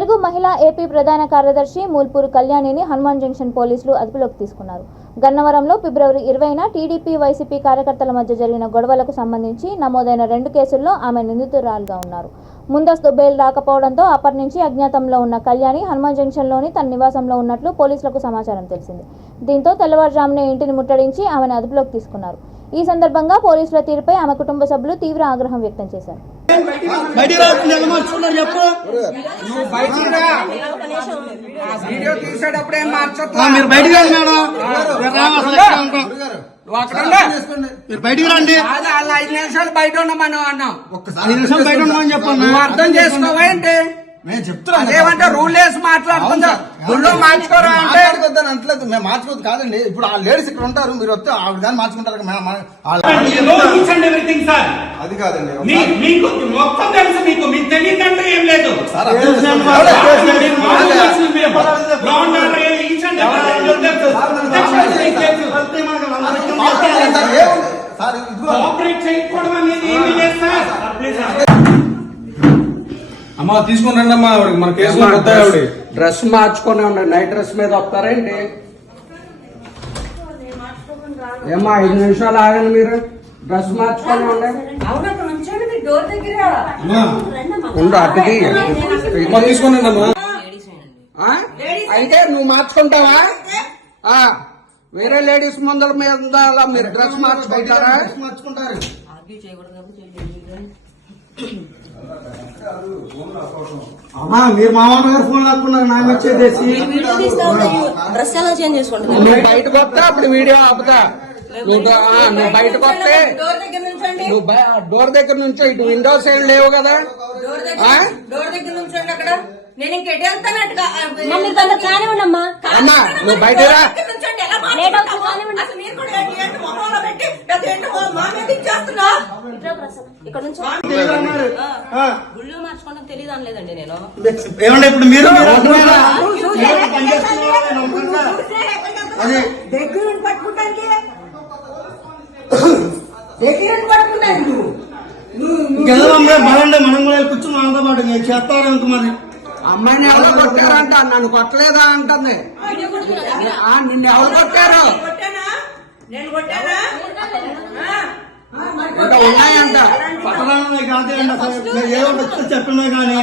తెలుగు మహిళా ఏపీ ప్రధాన కార్యదర్శి మూల్పూరు కళ్యాణిని హనుమాన్ జంక్షన్ పోలీసులు అదుపులోకి తీసుకున్నారు. గన్నవరంలో ఫిబ్రవరి 20న టీడీపీ వైసీపీ కార్యకర్తల మధ్య జరిగిన గొడవలకు సంబంధించి నమోదైన 2 కేసుల్లో ఆమె నిందితురాలుగా ఉన్నారు. ముందస్తు బెయిల్ రాకపోవడంతో అప్పటి నుంచి అజ్ఞాతంలో ఉన్న కళ్యాణి హనుమాన్ జంక్షన్లోని తన నివాసంలో ఉన్నట్లు పోలీసులకు సమాచారం తెలిసింది. దీంతో తెల్లవారుజామునే ఇంటిని ముట్టడించి ఆమెను అదుపులోకి తీసుకున్నారు. ఈ సందర్భంగా పోలీసుల తీరుపై ఆమె కుటుంబ సభ్యులు తీవ్ర ఆగ్రహం వ్యక్తం చేశారు. బయట ఉండమని అన్నాం, అర్థం చేసుకోవా ఏంటి? నేను చెప్తున్నా ఏమంటే రూల్ వేసి మాట్లాడుతుందా? గుళ్ళో మార్చుకోరా అంటే అంటలేదు. మేము మార్చుకోవద్దు కాదండి. ఇప్పుడు ఆ లేడీస్ ఇక్కడ ఉంటారు, మీరు వస్తే ఆవిడ కానీ మార్చుకుంటారు. అది కాదండి, మీకు మొత్తం తెలుసు. మీకు తెలియదంటే ఏం లేదు. అమ్మా తీసుకుని రండి అమ్మా. మన కేసులో డ్రెస్ మార్చుకొని ఉండండి. నైట్ డ్రెస్ మీద వస్తారేంటి? ఏమ్మా 5 నిమిషాలు ఆగండి. మీరు డ్రెస్ మార్చుకొని ఉండండి. తీసుకుని రండి అమ్మా. అయితే నువ్వు మార్చుకుంటావా? వేరే లేడీస్ ముందర మీద మీరు డ్రెస్ మార్చుకుంటారా? మార్చుకుంటారు. అమ్మా మీరు మా వాడు గారు ఫోన్ లాక్కున్నారు. నాకు వచ్చేసి నువ్వు బయటకు వస్తా అప్పుడు వీడియో ఆపుతా. నువ్వు బయటకు వస్తే నువ్వు డోర్ దగ్గర నుంచో ఇటు విండో సైడ్ లేవు కదా. డోర్ దగ్గర నుంచోండి. అక్కడ నేను ఇంకెటు వెళ్తానట్టుగా అమ్మా నువ్వు బయట రా. గుళ్ళు మార్చుకోవడం తెలియదు అనలేదండి నేను. ఏమంటే ఇప్పుడు మీరు బలండి. మనం కూడా కూర్చుని మనతో పాటు చేస్తారంట. మరి అమ్మాయిని ఎవరు కొట్టారంట? నన్ను కొట్టలేదా అంటుంది. నిన్ను ఎవరు కొట్టారు? నేను ఉన్నాయంట. పట్టణాలనే కాదు, ఏమో చెప్పడమే కానీ